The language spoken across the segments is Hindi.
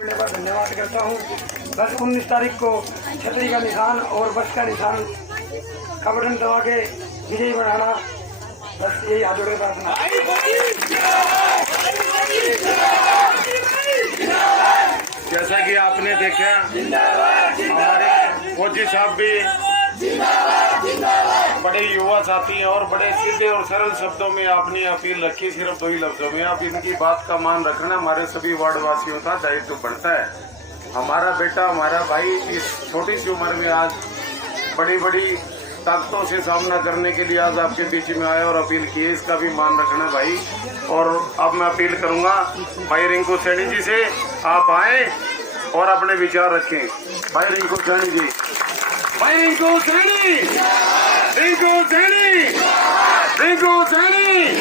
धन्यवाद करता हूँ। बस 19 तारीख को छतरी का निशान और बस का निशान का बटन दबा के विजयी बनाना, बस यही हाथ जोड़े प्रार्थना। जैसा कि आपने देखा हमारे फौजी साहब भी बड़े युवा साथी हैं और बड़े सीधे और सरल शब्दों में आपने अपील रखी, सिर्फ 2 ही लफ्जों में। आप इनकी बात का मान रखना हमारे सभी वार्ड वासियों का दायित्व बनता है। हमारा बेटा, हमारा भाई इस छोटी सी उम्र में आज बड़ी बड़ी ताकतों से सामना करने के लिए आज आपके बीच में आया और अपील की है, इसका भी मान रखना भाई। और अब मैं अपील करूंगा भाई रिंकू सैनी जी से, आप आए और अपने विचार रखें। भाई रिंकू सैनी जी, भाई रिंकू सैनी, रिंकू सैनी, रिंकू सैनी,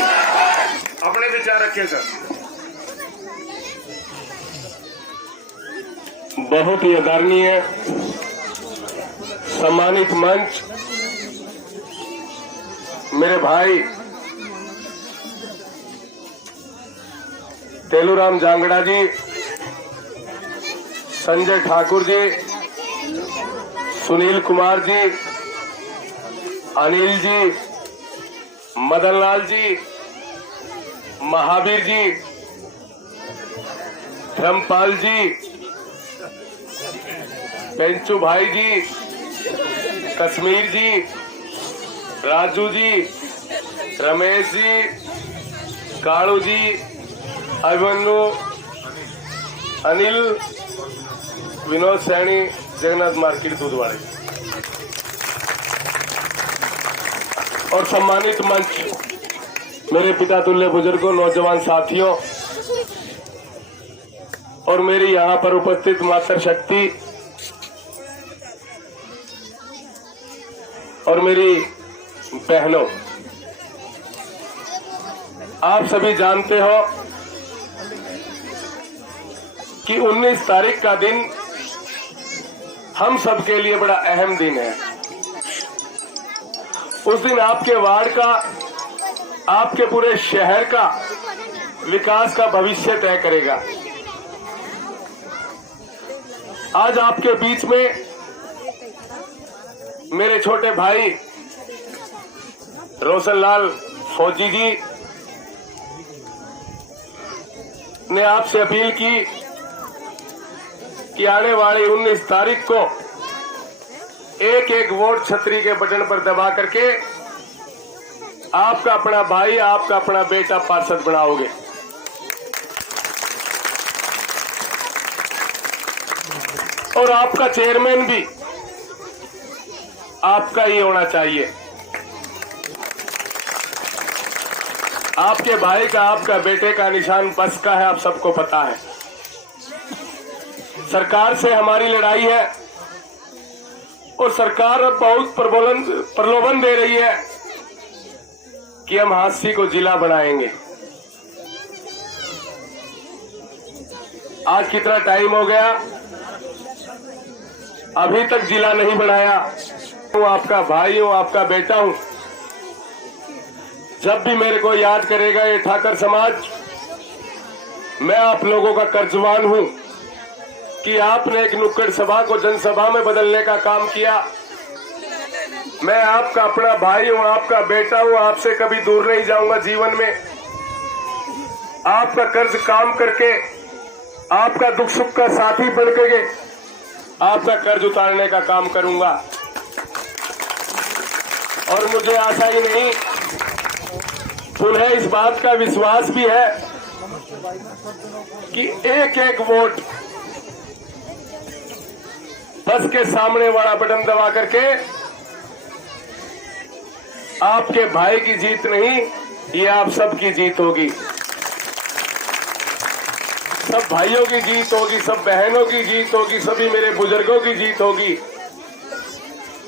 अपने विचार रखें सर। बहुत ही आदरणीय सम्मानित मंच, मेरे भाई तेलूराम जांगड़ा जी, संजय ठाकुर जी, सुनील कुमार जी, अनिल जी, मदनलाल जी, महावीर जी, धर्मपाल जी, पेंचू भाई जी, कश्मीर जी, राजू जी, रमेश जी, कालू जी, अभिमन्यु, अनिल, विनोद सैनी, जगन्नाथ मार्केट दूधवाड़े और सम्मानित मंच, मेरे पिता तुल्य बुजुर्गों, नौजवान साथियों और मेरी यहाँ पर उपस्थित मातृशक्ति और मेरी बहनों, आप सभी जानते हो कि 19 तारीख का दिन हम सबके लिए बड़ा अहम दिन है। उस दिन आपके वार्ड का, आपके पूरे शहर का विकास का भविष्य तय करेगा। आज आपके बीच में मेरे छोटे भाई रोशनलाल फौजी जी ने आपसे अपील की कि आने वाली 19 तारीख को एक एक वोट छतरी के बटन पर दबा करके आपका अपना भाई, आपका अपना बेटा पार्षद बनाओगे। और आपका चेयरमैन भी आपका ही होना चाहिए। आपके भाई का, आपका बेटे का निशान बस का है, आप सबको पता है। सरकार से हमारी लड़ाई है और सरकार अब बहुत प्रलोभन दे रही है कि हम हांसी को जिला बनाएंगे। आज कितना टाइम हो गया, अभी तक जिला नहीं बनाया। हूँ आपका भाई हूँ, आपका बेटा हूँ। जब भी मेरे को याद करेगा ये ठाकर समाज, मैं आप लोगों का कर्जवान हूँ कि आपने एक नुक्कड़ सभा को जनसभा में बदलने का काम किया। मैं आपका अपना भाई हूँ, आपका बेटा हूँ, आपसे कभी दूर नहीं जाऊंगा जीवन में। आपका कर्ज काम करके, आपका दुख सुख का साथी बन के आपका कर्ज उतारने का काम करूंगा। और मुझे आशा ही नहीं, पुनः इस बात का विश्वास भी है कि एक एक वोट बस के सामने वाला बटन दबा करके आपके भाई की जीत नहीं, ये आप सबकी जीत होगी। सब भाइयों की जीत होगी, सब बहनों की जीत होगी, सभी मेरे बुजुर्गों की जीत होगी।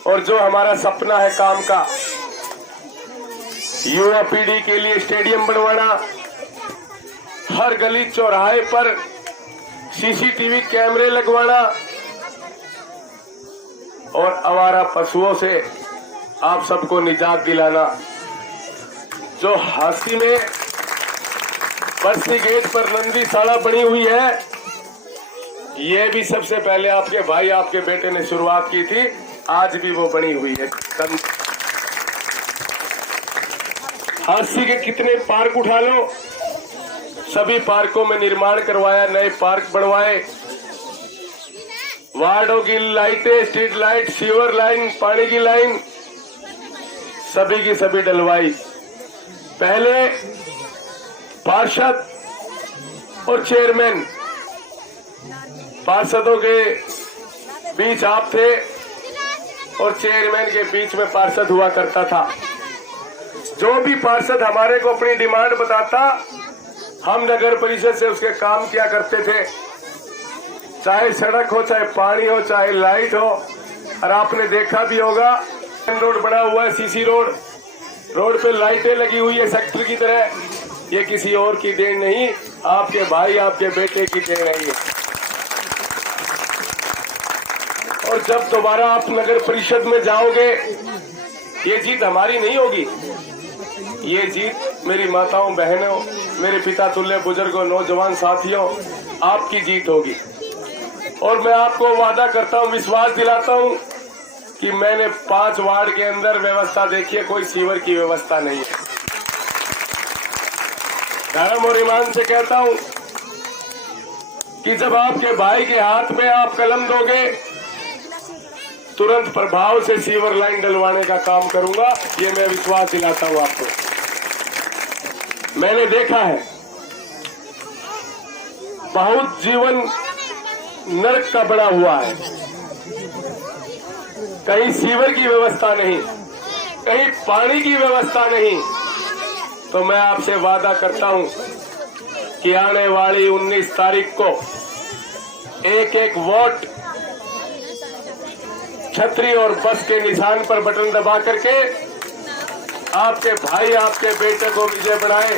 और जो हमारा सपना है काम का, युवा पीढ़ी के लिए स्टेडियम बनवाना, हर गली चौराहे पर सीसीटीवी कैमरे लगवाना और आवारा पशुओं से आप सबको निजात दिलाना। जो हांसी में बस्ती गेट पर नंदी शाला बनी हुई है, ये भी सबसे पहले आपके भाई आपके बेटे ने शुरुआत की थी, आज भी वो बनी हुई है। हांसी के कितने पार्क उठा लो, सभी पार्कों में निर्माण करवाया, नए पार्क बनवाए, वार्डों की लाइटें, स्ट्रीट लाइट, सीवर लाइन, पानी की लाइन सभी की सभी डलवाई। पहले पार्षद और चेयरमैन, पार्षदों के बीच आप थे और चेयरमैन के बीच में पार्षद हुआ करता था। जो भी पार्षद हमारे को अपनी डिमांड बताता, हम नगर परिषद से उसके काम किया करते थे, चाहे सड़क हो, चाहे पानी हो, चाहे लाइट हो। और आपने देखा भी होगा, रोड बना हुआ है, सीसी रोड, रोड पे लाइटें लगी हुई है सेक्टर की तरह। ये किसी और की देन नहीं, आपके भाई आपके बेटे की देन है ये। और जब दोबारा आप नगर परिषद में जाओगे, ये जीत हमारी नहीं होगी, ये जीत मेरी माताओं, बहनों, मेरे पिता तुल्य बुजुर्गों, नौजवान साथियों, आपकी जीत होगी। और मैं आपको वादा करता हूं, विश्वास दिलाता हूं कि मैंने 5 वार्ड के अंदर व्यवस्था देखी है, कोई सीवर की व्यवस्था नहीं है। धर्म और ईमान से कहता हूं कि जब आपके भाई के हाथ में आप कलम दोगे, तुरंत प्रभाव से सीवर लाइन डलवाने का काम करूंगा, ये मैं विश्वास दिलाता हूं आपको। मैंने देखा है बहुत जीवन नरक का बना हुआ है, कहीं सीवर की व्यवस्था नहीं, कहीं पानी की व्यवस्था नहीं। तो मैं आपसे वादा करता हूं कि आने वाली 19 तारीख को एक एक वोट छतरी और बस के निशान पर बटन दबा करके आपके भाई आपके बेटे को विजय बनाए।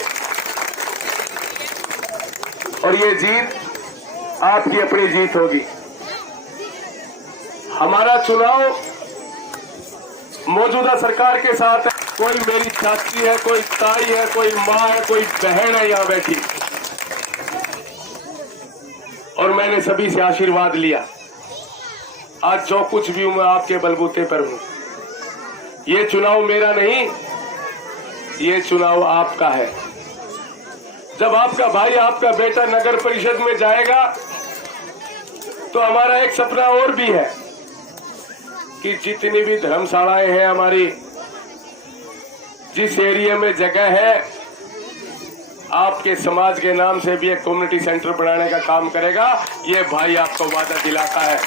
और ये जीत आपकी अपनी जीत होगी। हमारा चुनाव मौजूदा सरकार के साथ है। कोई मेरी चाची है, कोई ताई है, कोई माँ है, कोई बहन है यहां बैठी, और मैंने सभी से आशीर्वाद लिया। आज जो कुछ भी हूं मैं आपके बलबूते पर हूं। ये चुनाव मेरा नहीं, ये चुनाव आपका है। जब आपका भाई आपका बेटा नगर परिषद में जाएगा तो हमारा एक सपना और भी है कि जितनी भी धर्मशालाएं हैं हमारी, जिस एरिया में जगह है, आपके समाज के नाम से भी एक कम्युनिटी सेंटर बनाने का काम करेगा। ये भाई आपको वादा दिलाता है,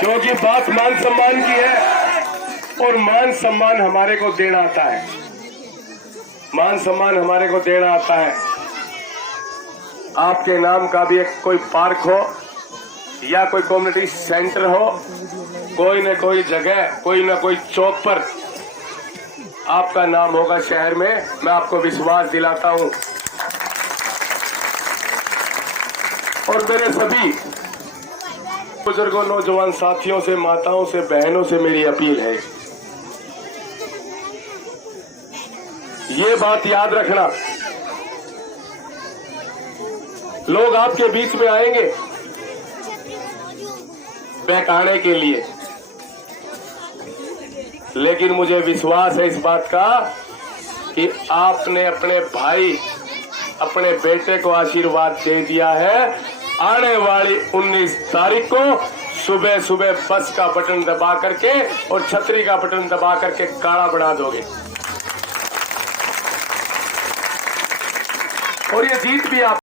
क्योंकि बात मान सम्मान की है और मान सम्मान हमारे को देना आता है, मान सम्मान हमारे को देना आता है। आपके नाम का भी एक कोई पार्क हो या कोई कम्युनिटी सेंटर हो, कोई न कोई जगह, कोई न कोई चौक पर आपका नाम होगा शहर में, मैं आपको विश्वास दिलाता हूं। और मेरे सभी बुजुर्गों, नौजवान साथियों से, माताओं से, बहनों से मेरी अपील है, ये बात याद रखना, लोग आपके बीच में आएंगे बहकाने के लिए, लेकिन मुझे विश्वास है इस बात का कि आपने अपने भाई, अपने बेटे को आशीर्वाद दे दिया है। आने वाली 19 तारीख को सुबह सुबह बस का बटन दबा करके और छतरी का बटन दबा करके काला बना दोगे, और ये जीत भी आप